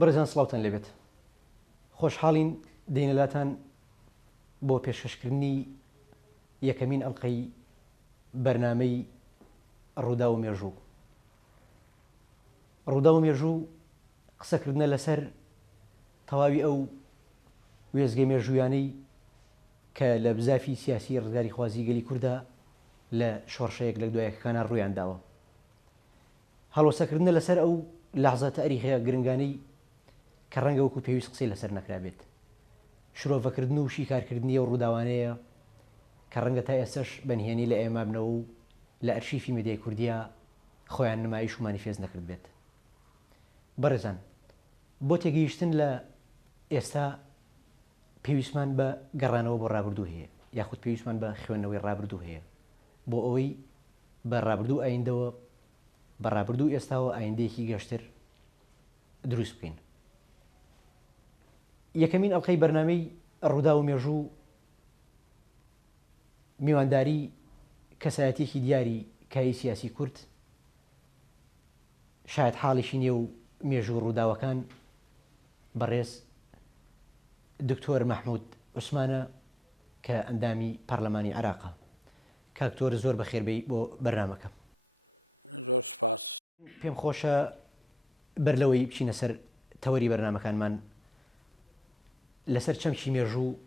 بەڕێزان سڵاوتان لێبێت. خۆشحاڵین دێنەلاتان بۆ پێشکەشکردنی یەکەمین ئەڵقەی بەرنامەی ڕوودا و مێژوو. ڕوودا و مێژوو قسەکردنە لەسەر تەواوی ئەو وێزگەی مێژوویانەی کە لە بزافی سیاسی ڕزگاری خوازی گەلی کووردا لە شۆڕشەیەک لە دوایەکەکانە ڕوویان داوە. هەڵوەسەکردنە لەسەر ئەو لەحزە تاریخیە گرنگانەی کە ڕەنگە وەکو پێویست قسەی لەسەر نەکرابێت. شرۆڤەکردن و شیکارکردنی ئەو ڕووداوانەیە کە ڕەنگە تا ئێستش بەنهێنی لە ئێمە بنەوە و لە ئەرشیفی مێدیای کوردیە خۆیان نمایش و مانیفێز نەکرد بێت. بەڕێزان، بۆ تێگەیشتن لە ئێستا پێویستمان بە گەڕانەوە بۆ ڕابردوو هەیە، یاخود پێویستمان بە خوێندنەوەی ڕابردوو هەیە بۆ ئەوەی بە ڕابردوو ئایندەوە بە ڕابردوو ئێستاوە ئایندەیەکی گەشتر دروست بکەین. یەکەمین ئەڵقەی بەرنامەی ڕوودا و مێژوو میوانداری کەسایەتێکی دیاری کای سیاسی کورد، شاید حاڵیشی نییە و مێژوو ڕووداوەکان بەڕێز دکتۆر مەحموود عوسمانە کە ئەندامی پەرلەمانی عێراقە. کاکتۆر زۆر بەخێربەی بۆ بەرنامەکە. زۆر سپاس. پێم خۆشە بەر لەوەی بچینە سەر تەوەری بەرنامەکانمان لەسەر چەمکی مێژوو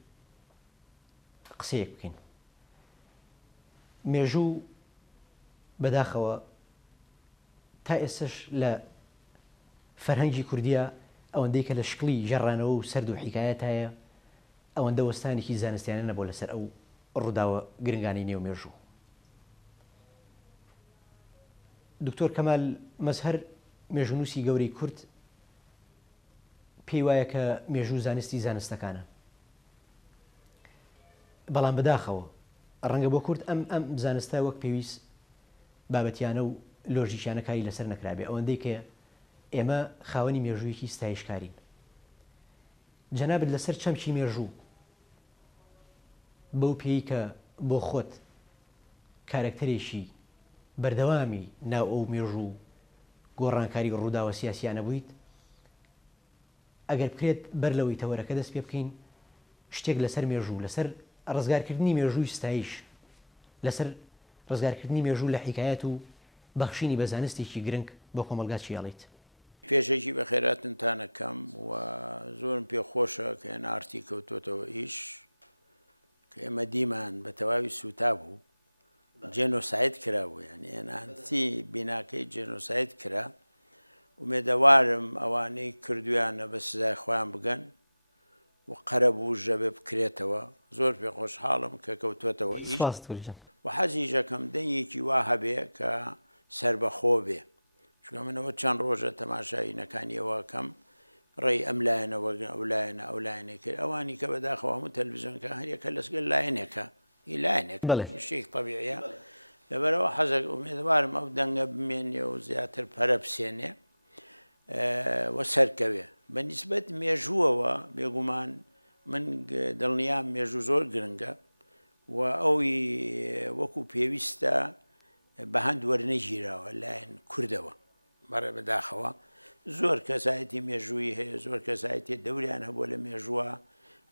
قسەیەک بکەین. مێژوو بەداخەوە تا ئێستش لە فەرهەنگی کوردیە ئەوەندەی کە لە شکلی ژەڕانەوە و سەرد و حیکایەت هەیە، ئەوەندە وەستانێکی زانستیانە نەبوو لەسەر ئەو ڕووداوە گرنگانی نێو مێژوو. دکتۆر کەمال مەزهەر مێژوونووسی گەورەی کورد پێی وایە کە مێژوو زانستی زانستەکانە، بەڵام بەداخەوە ڕەنگە بۆ کورد ئەم زانستە وەک پێویست بابەتیانە و لۆژیکیانە کاری لەسەر نەکرابێ، ئەوەندەی کە ئێمە خاوەنی مێژوویەکی ستایشکارین. جەنابەت لەسەر چەمکی مێژوو بەو پێی کە بۆ خۆت کارکتەرێکی بەردەوامی ناو ئەو مێژوو گۆڕانکاری ڕووداوە سیاسیانە بوویت، ئەگەر بکرێت بەر لەوەی تەوەرەکە دەست پێ بکەین شتێک لەسەر مێژوو، لەسەر ڕزگارکردنی مێژووی ستایش، لەسەر ڕزگارکردنی مێژوو لە حیکایەت و بەخشینی بە زانستێکی گرنگ بۆ کۆمەلگا چیاڵیت. پێشێکی بە خێراتتانەکەم و زۆرم پێخۆشە کە ئێن ئارتی کەوتۆتەوە ئیش کە ئێمە دیمان بە تەواوی سوتا بوو، جێنۆساید کرابوو، یعنی ئێنانتی بیناکەی جێنۆساید کرا. ومێدەوارم ئەوانەی کردویانە بە سزای خۆیان بگەن و قەرە بوو ژەبێ بکرێتەوە. زۆر پێ خۆشحاڵم کە کەوتۆتەوە ئیش و حەزی ژەکەم دەنگێکی وا هەبێ کە سربەخۆ بێ، چونکە منەوە چەند ڕۆژە تەماشایینەکانی ئەوەکەم ڕێی ئەم لایەنەوە ئەو لایەنە ئەو لایەنێک کرد، ئەوانی کە بەداخەوە هەموو تەلڤیزیۆنکە هەریەکە لەسگەل لایەنێکە لایەنێک شتێک طەبیعیە. لەبەرەوە حەزێک ئومێدوارم ئەو دەنگە بمێنێ و زیاتر پەرە بسێنێ وە سەرکەوێ. بەنسبەت مێژووەوە بێگومان من دڵنیام مێژوو زۆر گرنگە و ئەوی وەکو پێویستە بە هەند وەرنەگیراوە لایەن کوردەوە. بەڕێ بەداخەوە زۆر کەسایەتی مێژووی هەیە، زۆر کەسایەتی دەوریان هەبووە لە مێژووە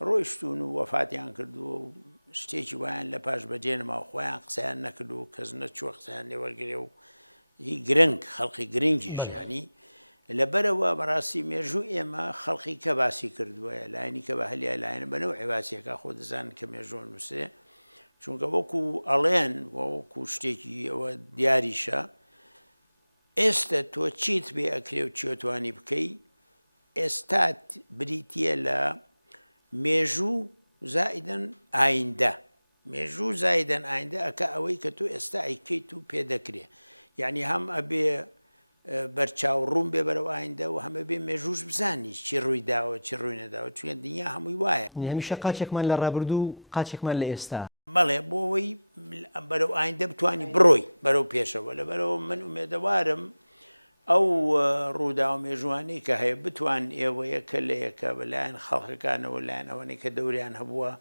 ڕۆیشتون و وەفاتیان کردووە و شتێکی وایان لە پاش بەجێنما و خۆیان قسەیان نەکردو و کەس نەچووە قسەیان لێوەرگرێ و هی گرنگ خەڵقی گرنگی ژیانی. لەبەرەوە بەڕاستی مێژوو ئێمە خەڵقی کە باسی کردووە لایەنی کە بە هەلیە لایەنە بەنەو عێباسیەکە خۆ دەزانن کە مێژوو نووسێ، چونکە وەکو ئەڵێن وەکو شتێکی ئەوە دیاریشە ئێستا تۆ چیت بێ ئەکرێ و چێتوانی بکەی. ئێستات بریتە لە مێژوو زائیدەن ئایندە، مێژوو زایدەن ئایندە ئەکە ئەوەی کە تۆ ئێستا ئەیکەیت و پێدەکرێ، یعنی هەم ئەبێ بەرچاوڕوون بێ بەرەو ئایندە و هەمە بێ مێژووش بزانی چی ڕووی داوە چی ڕووی نەداوە، چونکە دنیا هەمووی وایە، هەمیشە قاچێکمان لە ڕابردوو قاچێکمان لە ئێستا. بەڵێ بۆەوەی بەرەو ئایندە بتوانی بڕۆی بەرەو پێشەوە. لەبەرەوە من ئومێدەوارم ئەو ڕوودا و مێژوانەی کە هەیە بتوان ئێوە یەکە لە یەکە بەلایەن خەڵکەکانەوە لایەن ئەوەی کە دەوریان هەبووە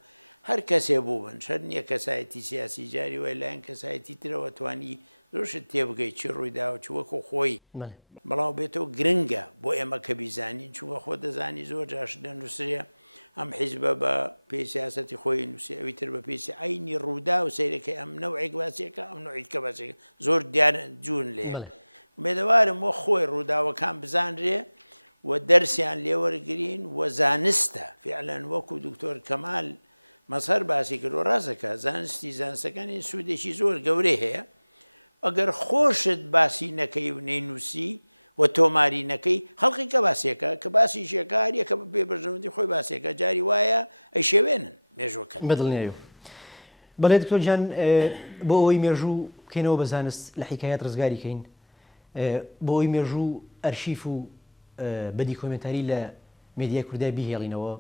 هەر کەسێ بوو بن، شەر نییە کەسایەتی سیاسی جاری وای لایەن کەسایەتی ترەوە توانی زۆرشت تێ بگەیت چی ڕوویداوە چ وەکو خۆی بەڵێ بەڵاو بێتەوە گرنگە بۆ ئێمە کە بیزانین چونکە خۆ دەزانی زۆر جاش دەنووسێ ئەم حیزبە بە پێی سیاسەتی خۆی نووسی ئەوی تر بە پێی ئەینی ڕوودا و سیرەکەی ئەم نەوعێک باسیەکە ئەم نوعیکە باسێکە زۆر دیارە جوون لێ مێدەوارم وە خۆی ڕووداوەکان بزانرێ و دەرسیان لێوەرگرین و زانستە فعلەن وەکو دکتۆر کەمال مەسەر باسی کرد و ڕاستەکە زانستی زانستەکانی سوودێکی زۆر گەورەی هەیە ئەگەر خۆشت باسی نەکەی و نەینووسی و تۆماری نەکەی خەڵقی کە باسیەکە کە باسی شێکاریەکە بە پێ بەرژەوەندی خۆی باسیەکە جاری وایە ئەی شێوێنن مێژوەکەن بەدڵنیایە بەڵێ دکتۆر گیان بۆ ئەوەی مێژوو بکەینەوە بە زانست لە حیکایەت ڕزگاری کەین بۆ ئەوی مێژوو ئەرشیف و بەدی کۆمنتاری لە مێدیای کوردای بیهێڵینەوە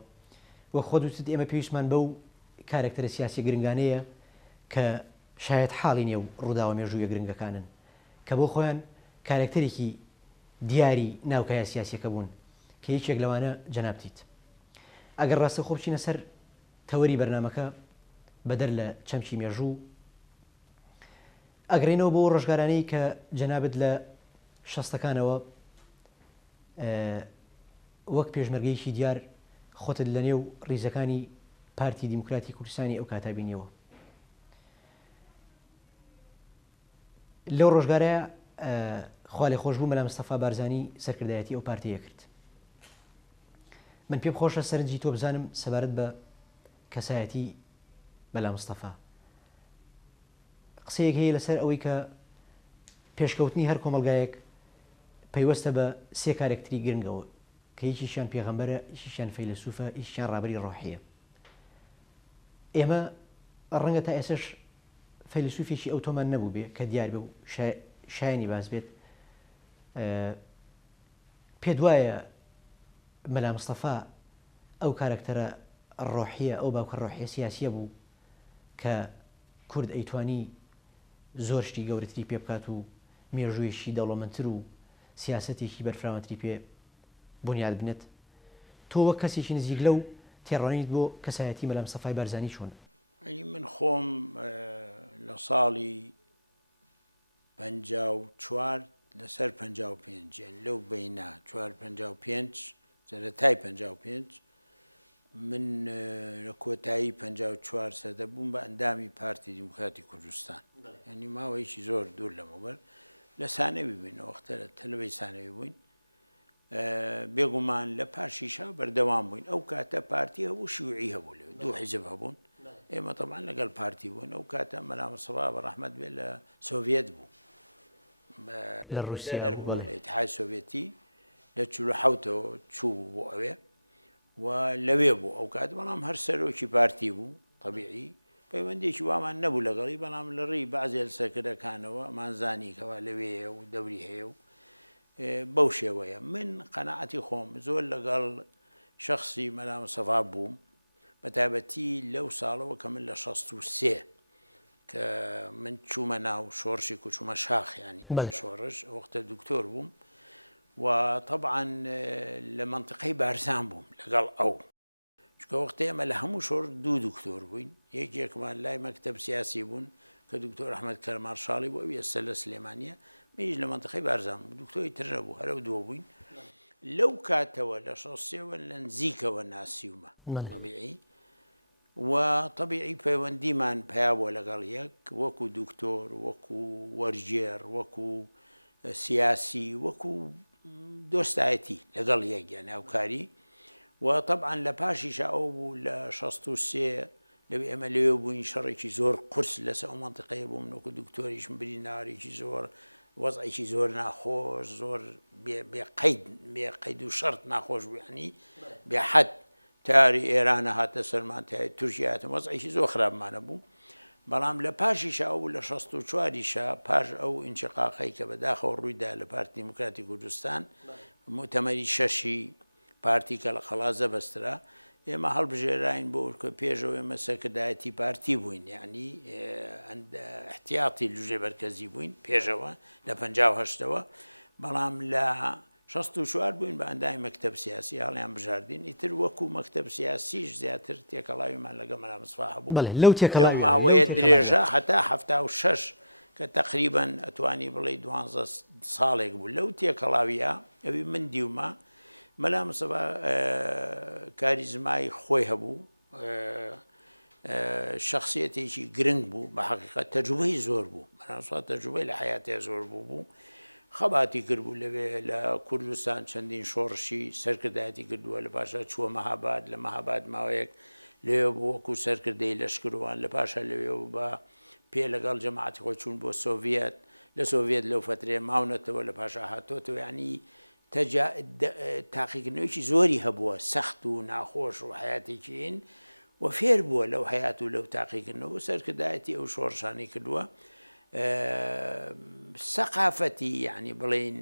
وە خۆ دوتت ئێمە پێویستمان بەو کارکتەرە سیاسی گرنگانەیە کە شاید حاڵی نیە و ڕووداوە مێژوویە گرنگەکانن کە بۆ خۆیان کارکتەرێکی دیاری ناوکایە سیاسیەکە بوون کە هیچێک لەوانە جەنابتیت ئەگەر ڕاستە خۆ بچینە سەر تەوەری بەرنمەکە بەدەر لە چەمکی مێژوو ئەگرێنەوە بۆ ڕۆژگارانەی کە جەنابەت لە شەستەکانەوە وەک پێشمەرگەیەکی دیار خۆتت لە نێو ڕیزەکانی پارتی دیموکراتی کوردستانی ئەو کاتابینیەوە لەو ڕۆژگارەیە خوا لێ خۆش بوو مەلا مستەفا بارزانی سەرکردایەتی ئەو پارتیە کرد من پێم خۆشە سەرنجی تۆ بزانم سەبارەت بە کەسایەتی مەلا مستەفا قسەیەک هەیە لەسەر ئەوەی کە پێشکەوتنی هەر کۆمەلگایەک پەیوەستە بە سێ کارێکتری گرنگەوە کە هیچیشیان پێغەمبەرە هیچیشیان فەیلسوفە هیچیان ڕابری ڕۆحیە ئێمە ڕەنگە تا ئێسش فەیلسوفێکی ئەو تۆمان نەبوو بێ کە دیار بێ و شایانی باز بێت پێ دوایە مەلا مستەفا ئەو کارکتەرە ڕۆحیە ئەو باوکە ڕۆحیە سیاسیە بوو کە کورد ئەیتوانی زۆر شتی گەورەتری پێ بکات و مێژوویەکی دەوڵەمەندتر و سیاسەتێکی بەرفراوەتری پێ بنیاد بنێت تۆ وەک کەسێکی نزیک لەو تێڕۆنیت بۆ کەسایەتی مەلا مستەفای بارزانی چۆن؟ من خۆم لە ساڵی 54 لەسەر 55 لەو بەینا 455 سەرەتای 55 من لە کۆتایی 54 سەدە بووم بە ئەندامی پارتی دیموکراتی کوردستان ینی ماوەیەکی زۆر دوور لەمەوبەر لە سانەوی بووین وەختە لە تەلەڤەی سانەوی بووین بێگومان لە پاشیشا بەردەوام بووین ئەو کاتە پارتی هەبوو شیوعی هەبوو لێ دوو حیزب هەبوون ئێمە تەمان لەگەڵ پارتی بوون ئەو کاتە مەلا مستەفا بەڕەحمەت بێ لە سۆڤێت بوو لە رووسیا بوو لە ئیتحاد سۆڤێتی لە 47ەوە چوو بۆ ئەوێ و لەوێ بوو ئەو کات بەڵام هەر سەرۆکی پارتی بوو طبیعی پەیوەندێکی وامان نەبوو لەگەڵی بەڵام لە ڕێی بەعزێ لە سەرکردەکانەوە ئەمانزانی کەوا لەوێیە و دەوری هەیە و بەو شێوەیە من قەناعەتی خۆم زۆر لەگەڵ شەخصی مەلا مستەفا بووم بەتایبەتی لەو ساڵەوە کە من لە 63 کە من چوومە ناو شۆڕشی کوچوومە شاخ ینی شۆڕش وەختە دکتۆر بووم و طبعا لە منطقەی بارزان بووم لەگەڵ ئەو چکە وەختە ئێمە لە هەموو شۆڕ دوو دکتۆر بووین یەکێکمان لای مەکتەب سیاسی بوون کە دکتۆر ئەحمەد کەرماشاڵی بوو ئەو ئێستا لە سلێمانیە منیش لە منطقەی بارزان بوو دکتۆری تر نەبوو هەرەو دووە بووین لەو کاتەوە لە 63ەوە لە نزیکەوە ناسیومە طبیعی و طبیعی پەیوەندیمان پیا بۆ لەگەڵ یەک وەکو دکتۆر وەکو وەرجێر وەکو سیاسی وەکو دۆستایەتی لەگەڵ یەک یانە هاوکاری و طبعا لە پاشیشە ئەو بوو لە 63 لەوێ ئێمە لێوێ بووین شەڕێکی زۆر قورس لەسەر ئەو منطقەیە بووم وەکو دکتۆریشم بریندارێکی زۆر وەزعێکی زۆر ناخۆش زۆر بێقەید و شەرت ناخۆش بوو ینی بێحەد تاری ئێرانە هاتە سەرمان تای تورکیا هاتە وەزعێکی زۆر خراپمانە بوو بەڵام لە پاشیشە ئەو لە 64 پاش ئەو ئینشقاقەی کە بەداخەوە ڕوویدا لە پارتی دیموکراتی کوردستان مؤتەمەری شەشی پارتی کە لە خەڵازە بەسترا ئێمە هەڵبژێراین بۆ پێشەوە ئێمە سەرکردایەتی پارتی بووین یعنی احتیاطی لوژێ بەرکەزی بووین پێشەوە لە 58ەوە بەڵام لە 64 بووین بە ئەندامی مەکتەب سیاسی هەڵیان بژاردین ئیتر وەکو مەکتەب سیاسیش زیاتر تێکەڵاویمان لەگەڵ مەلا مستەفا هەبوو بەڵێ لەو تێکەڵاوی ماوەیە درێژە هەتا 76 کە تقریبان ئەتوانی بڵێ 12 ساڵێک بوو لەو تێکەڵاویە ئەوی من دیومە مەلا مستەفا کاریزمای خۆی هەبوو شخصیەتێکی گرنگ بوو بە حەقیقەت تەجروبەی زۆر بوو بەناسبەت تەجروبەی لە حیاتێ زۆر بوو خەباتی کردبوو لەوێ لە کوردستان چەندین شۆڕشی سەرکردایەتی کردووە لە پاشا چووە مەهاباد لە مەهاباد ماوەیەک لێوێ بوو وەکو سەرکردەی لەشکروان لە پاشا لەوێ بە پێ لەگەڵ جەماعەتی خۆی چوون بۆ سۆڤێت لە سۆڤێت لەو فترێ ماونەتەوە لە پاشا هاتۆتەوە ینی تاقیکردنەوەیکی زۆری هەبووە سەخت و ناخۆش و حیاتێکین و فێر بووە لەو حیات و لەو تاقیکردنەوە سەرکردایەتی ئەو شۆڕشانی کردووە سەقافەتی یعنی بڵێن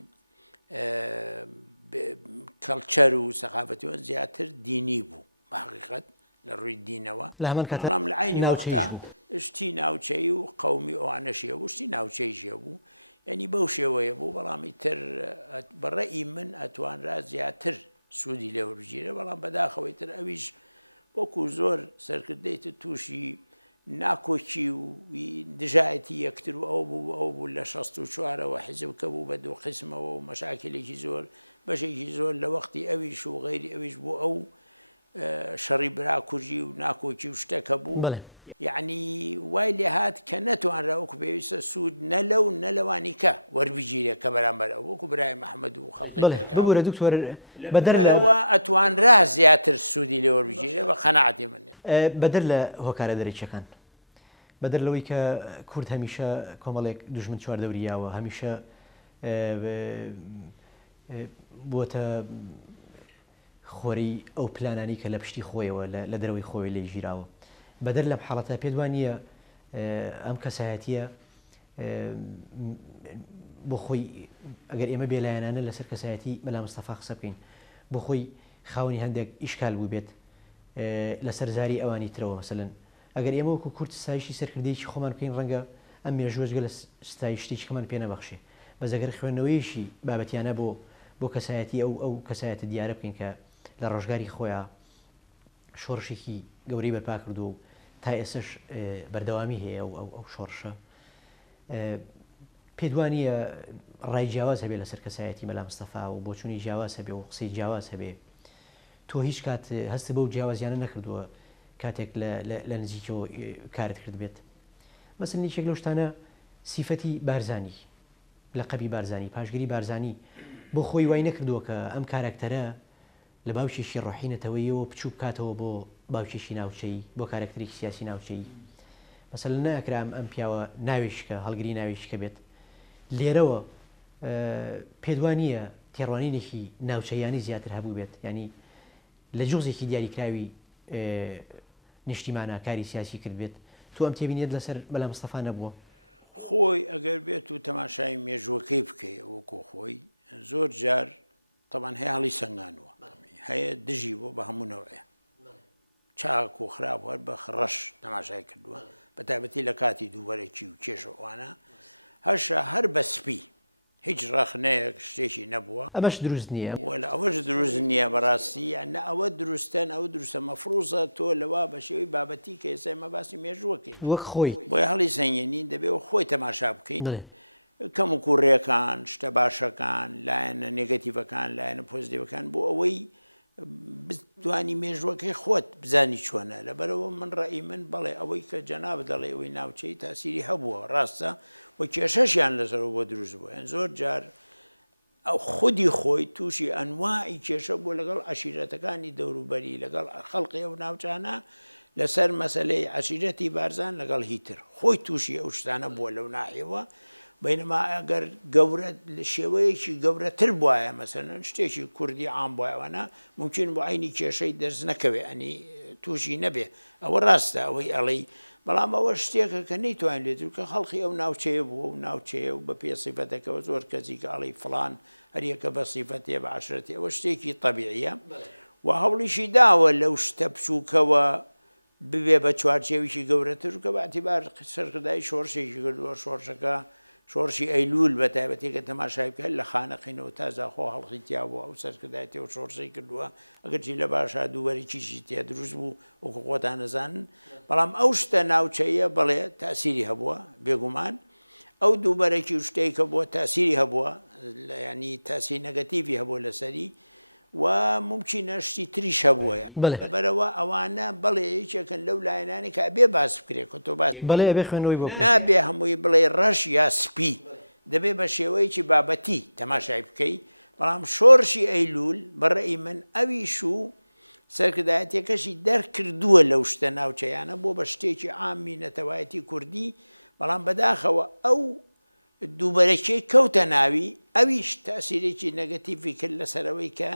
کەڵچەر و سەقافەتیەوە زیاتر دینی بوو بە حەقیقەت لە ڕووی دینەوە لە هەمان کاتە لە عینی وەختا شتی ناوچەی و قەومی ئەوانەشیە بوو شتی ناوچەیشیە بوو ینی بەو شێوەیە بوو بەڵامی تر بەڕێی من ئەتوانرا زیاتر سوودی لێوەربگیرە بەڵام بەداخەوەی تر ئەویش وەکو زۆر سەرکردەیتە تووشی ناکۆکی و دژایەتی یەکتر و ئەو بوو لە 64ەوە حیزب کە بوو بە دوو قسمەوە و مەشاکلێکی زۆر بەشێکی زۆر لە وەختی ئەویش و غەیری ئەویش بوو ئەو شەڕی براکوژی و ناکۆکی و شتێکە بوو یعنی وای لێ هات کە نەتوانرا وەکو پێویستە سوود نە لەو نە لەوانی کە وەربگیرێ کە بەرامبەر ئەو وەکو برای محەممەد و خەڵقی بگورە دکتۆر بەدەرەوە ئەتوانرا زیاتر سوودی لێ وەربگیرێ بە قەناعەتی من بەدەر لە هۆکارە دەرەچەکان بەدەر لەوەی کە کورد هەمیشە کۆمەڵێک دوژمن چواردەوریاوە هەمیشە بووەتە خۆری ئەو پلانانی کە لە پشتی خۆیەوە لە دەرەوەی خۆی لێ ژیراوە بەدەر لەم حاڵەتە پێ وانە ئەم کەسایەتیە بۆ خۆی ئەگەر ئێمە بێلایەنانە لەسەر کەسایەتی مەلا مستەفا قسە بکەین بۆ خۆی خاوەنی هەندێک ئیشکال بوو بێت لەسەر زاری ئەوانی ترەوە مەسەلەن ئەگەر ئێمە وەکو کورد ستایشی سەرکردەیەکی خۆمان بکەین ڕەنگە ئەم مێژوەژگە لە ستایشتێکمان پێ نەبەخشێ بەزەگەر خوێندنەوەیشی بابەتیانە بۆ کەسایەتی ئەو کەسایەتە دیارە بکەین کە لە ڕۆژگاری خۆیان شۆڕشێکی گەورەی بەرپا کردو و تا ئێسش بەردەوامی هەیە ئەو شۆڕشە پێدوانیە ڕای جیاواز هەبێ لەسەر کەسایەتی مەلا مستەفا و بۆچوونی جیاواز هەبێ و قسەی جیاواز هەبێ تۆ هیچ کات هەست بەو جیاوازیانە نەکردووە کاتێک لە نزیکەوە کارت کرد بێت مەسەن یەکێک لەو شتانە سیفەتی بارزانی لە قەبی بارزانی پاشگیری بارزانی بۆ خۆی وای نەکردووە کە ئەم کارکتەرە لە باوکێشی ڕۆحینەتەوەیەوە بچوو بکاتەوە بۆ باوکێشی ناوچەی بۆ کارکتەرێکی سیاسی ناوچەی مەسەلەن نەکرام ئەم پیاوە ناوێشکە هەڵگری ناوێشکە بێت لێرەوە پێدوانیە تێڕوانینێکی ناوچەیانی زیاتر هەبوو بێت ینی لە جۆزێکی دیاریکراوی نیشتیمانە کاری سیاسی کرد بێت تو ئەم تێبینێت لەسەر مەلا مستەفا نەبووە خۆی ئەگەر بێت و تەماشای مێژوەکەی بکەی وەکو خۆی زۆر جار تەمان هەیە هەڵی سنگانوە هەیە دژی بۆ بە هەموونەوەیە چاک و خراپ وەر بە خڕەش تەماشای کردووە بە تایبەتی لە کاتی دووبەرێکی و کێشەوانە هەرشە هەر بە سپی هیچ ڕەخنەیەک شتێکی نەبووە ئەمەش دروست نییە ئەوەش دروست نییە بەڕاستی یانە ئەوە دروستن ئەو دروستە مەفروزە تۆ لەوا بە شێوەی بابەتی کە ئێستا ئێمە باسی مێژووەکەی وەک خۆی بۆی هەڵی سەنگێنین دەبێت خۆی تەماشا بکەین کەم و کوڕێکان شتە باشەکان لایەنە نێگەتیڤەکان لایەنە پۆزیتیڤەکان بۆ ئەوەی بتوانی مێژوەکەی خۆت بزانی چۆنە لەبەرەوە من ڕای من بەڵێ ئەوەی کە جەناب دەڵێ ئەوەی ناوچەی تاسیری هەبووە ڕاستە و کێشەشیان لەسەرەوە بۆ دروست بووە یان زۆر جار ئەو خودی خۆی تووشی ئەنواعی کێشە بووە لەگەڵ عەشیرەتەکانی دەوروبەری لەگەڵ خەڵقی ئەو ناوچانە لەسەر مەسەلەی عەشیرەتی بارزان لەگەڵ هیتر خۆی تووشی ئەو شتانە بووە لەو ناحیەوە بەینەما ئەگەر گەورە لە شێوەیەکی گەورەتر بواە مەسەلەن شتێکی کوردی عام بواەوەنە ممکن بۆ عینی کێشەی دەرز نەکەوێ ئەنی تووشی نەبێ ئەوە ڕاستە ئەوەی ئەڵەی بەڵام ئەوە شتێکە کە نەیتوانین لێت کە خەڵقی ئەو ناوچەیە بوو و ناوچەیە و بە پێ سیفەتەکەەوە زۆر کەسی کە ئەڵەی فڵان هەریەکە بە سیفەتێ بە عەشرەتی ئەوە شتێکی طەبیعیە و هەوڵیشی داوە لەو شتە بچووکەوە ببێ بە چوارچێویشی گەورەتر کە بەعتیبار سەرکردای شۆڕشێکی کردووە شۆڕشەکە شۆڕشی ئەیلول بە تایبەتێکە تەماشای بکەن لە خانەقینەوە تازاخۆ هەڵقی تیا بووە ئەو سەرکردایەتەوە شۆڕشەی کردووە ئەگەرچی لە باشا دووبەرێکیشی تێ دروست بوو وەکو خۆتان نەزانن بەڵام ئەو شتە ناوچەیە بڵێ تاسیری هەبووە بێگومان ئەو دووبەرێکی شتێککە بۆ تاسیری هەبووە ینی تاسی نەگەتیڤی هەبوو لەسەری و ممکنە شتی تریش هەبووە لەبەرەوە ئەوانە بەڵێ یەکێکن لەو لایەنانی کە ئەبێ باس بکرێت کە تۆ باس بەڵێ ئەبێ خوێنەوەی بۆ نابێ هەمووی بڵێ ڕەش یا سپی دەبێ بە شێوەیەکی بابەتی تەماشای بکەی بەڵام شۆڕشی ئەیلول بەڕێی من ئەویش و سەرکردایەتەکەشی دەرکردووە لەو شتە ناوچەیانە بۆ بە شتێکی عامی نەتەوایەتی کوردی بەڵام بەداخەوە ئەو دووبەرەکەی کەوتە ناوی ئەویش تاسیرێکی نەگەتیڤی کرد لەسەرەوەی کە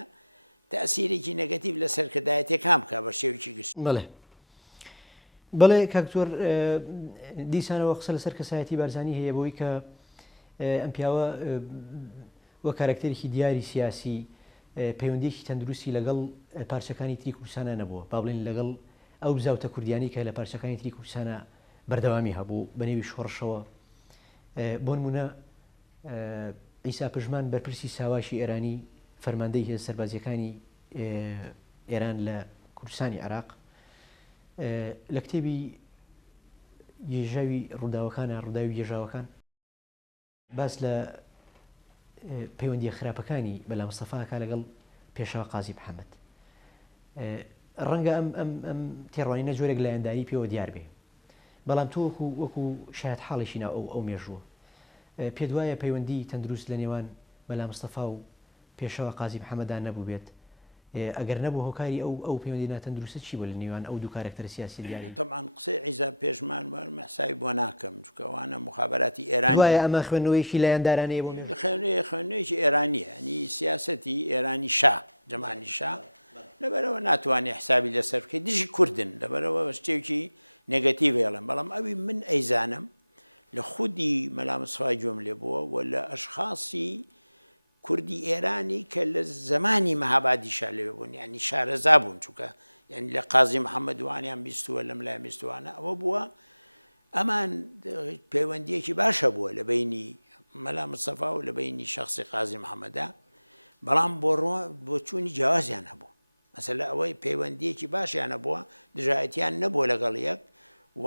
تاسیرێکی نەگەتیڤ لە سەرکردایەتەکان بکە بە شێوێکی گشت بەڵێ کاکتۆر دیسانەوە قسە لەسەر کەسایەتی بارزانی هەیە بۆی کە ئەم پیاوە وە کارکتێرێکی دیاری سیاسی پەیوەندیەکی تەندروستی لەگەڵ پارچەکانی تری کوردستانە نەبووە با بڵێن لەگەڵ ئەو بزاوتە کوردیانی کە لە پارچەکانی تری کوردستانە بەردەوامی هەبوو بە نێوی شۆڕشەوە بۆ نمونە ئیسا پژمان بەرپرسی ساواشی ئێرانی فەرماندەی هێز سەربازیەکانی ئێران لە کوردستانی عێراق لە کتێبی گێژاوی ڕووداوەکانە ڕووداوی گێژاوەکان باس لە پەیوەندیە خراپەکانی بەلا مستەفاکە لەگەڵ پێشەوە قازی محەممەد ڕەنگە ئەم تێڕوانینە جۆرێک لە ئەندانی پێوە دیار بێ بەڵام تۆ وەکو شاید حاڵێکی ناو ئەو مێژووە پێ دوایە پەیوەندی تەندروست لە نێوان بەلا مستەفا و پێشەوە قازی محەممەدان نەبوو بێت ئەگەر نەبوو هۆکاری ئەو پەیوەندی ناتەندروستە چی بۆ لە نێوان ئەو دوو کارکتەرە سیاسی دیاری طبعاً قسەی عیزا پێشمان مەحسابی بۆ ناکەم چکەوانە مخابراتی ئێرانی وایە ئەمە خوێندنەوەیکی لایەندارانەیە بوو خوێندنەوەیکی ئێرانیە ینی سیاسەتی ئێرانی شا جەمانی شا لەبەرەوە ناتوانێت حسابی لەسەر بکەیت دژی کوردن لەبەرەوە شتێکی نێگەتیڤ هێڵم بەڵام ئەوی من ئەیزانم لە خودی مەلا مستەفای گوێم لێ بووە و لە ئەشخاصی کوردی ئێرانی کە لە زمانی مەهابادیشا لێ بوون ینی شارەزا بوون چووکە یعنی لە قازی محەممەد وانیان بیستووە لەم لای بیستوانە ئەوە بووە ئەمان پەیوەندیەکی باشە بووە لە بینی مەلا مستەفا و لە بینی شخصی قازی محەممەدا بەڵام بۆ چوونی جیاوازیان هەبوو مەسەلە ئەوەی پەیوەندیەکی باشیانە بووە دژایەتیان نەبووە لەگەڵ یەک و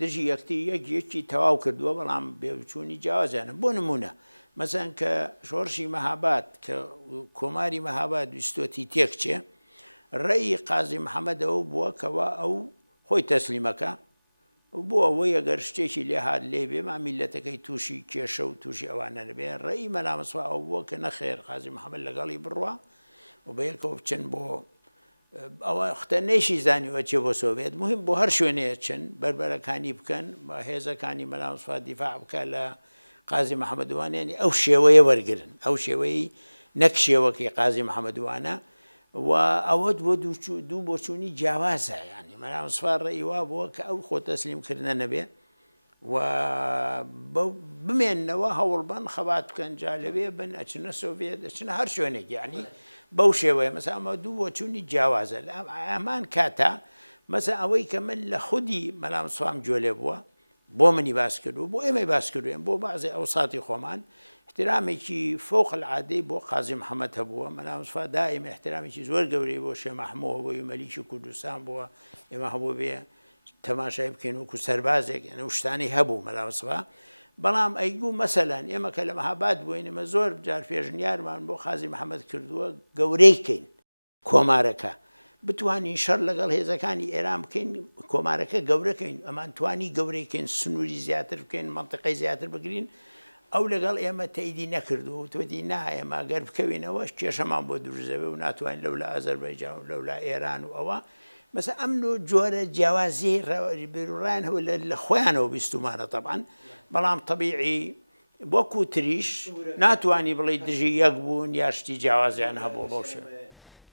دژی یەکتی یەکی تەواو کردووە بەڵام بێچوونی جیاوازیانە بۆ نمونە مەسەن کە شۆڕشی مەهاباد کە کۆماری مەهاباد ویستۆتی تێکچێ ڕێی قازی محەممەدەوە بووە کەوا ئەو خۆی تەسلیمەکە بۆ ئەوەی ئەگەر شتێکی لێ هاات لێ بێ ما میلەتەکەی تووشی کێشە و تووشی ئەوانە نەبێ ڕێی مەلا مستەفا ئەو بووە کە نەخێر قازی محەممەد لەگەڵی بڕوە و بەیەکەوە بچن بۆ ئەوە ختە نەیشی زانیوە چێ بۆ سۆڤێت مهم بۆ هەر شوێنەیە چن بربەرەکانی بکەن بە هێزەکانی مەلا مستەفا دیفاع بکە لە قازی محەممەدوانێنی ئەو شێوەیە وەرگرن ئەو شێوەی نەک شێوەکەی قازی محەممەدوانە و ئەوە بۆ دوو بۆچوونی جیاوازە ینی مەلا مستەفا ڕێی وا بووە کە ئەو خۆ تەسلیمکردنە نەبێ و بمێننەوە هەوڵ بن خەبات بکەن جا لەوێ بن ئەچنە سۆڤێت ئەچنە هەر شوێنێک ینی بەو شێوەیە مەسا ئەمە دوو بۆچوونی جیاوازە لە ئەمان کاتە مەسا ئەوەی کە من لە خودی مەلا مستەفام گوێ لێ بووە بۆ منی باس کردو بۆ ئێمەی باس کردوێن بۆ بەعزێ ئەوساتی خۆمان احترامێکی فوق العادەی بۆ قازی محەممەد هەبووە مەلا مستەفا دائیم احترامێکی زۆر گەورەی بۆ شێخ مەحموود هەبووە مەلیکی کوردستان بووە ئێمە هەبوو بێ تەماشای بکەین وەکو سەربازێک یعنی شتانی هەبوو مەلا مستەفا بەڵام ئەیگوو مەسەلەن ئێمە کە لە مەهاباد بووین ئێمە زۆر جار پێشنیارمان بۆ قازی محەممەد کردووە گەورەی بکەین کۆمارەکە بتوانین شەڕ لەگەڵ هێزەکانی ئێران بکەین کۆمارەکە گەورەکەین ئەمان توانی گەورەیکەین سنووری زیاتر بکەین مەنتقەی زیاتر بگرین ئەو لەگەڵ ئێمە تەیدی نەکردو و تۆدی نا ئێمە گەر بکەوینەوە کێشەمان بۆ دروزەوێ و ناتوانین لەو لە ئازەربایجان و لەو لە ئێران و ئەوە مەسە ئەم جۆرە جیاوازی بێروڕایان هەوە لە خۆیانەوە بیستومانە تەبعاً بەڵام تەبیعی وەکو تریش ناتوانی بڵێ دژی یەک بوون یا شتی جیاوازیان هەبوو بەو شێوە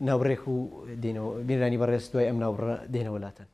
ناوڕێک و دێنەوە بیرانی بەڕێز دوای ئەم ناوڕە دێنەوە لاتەن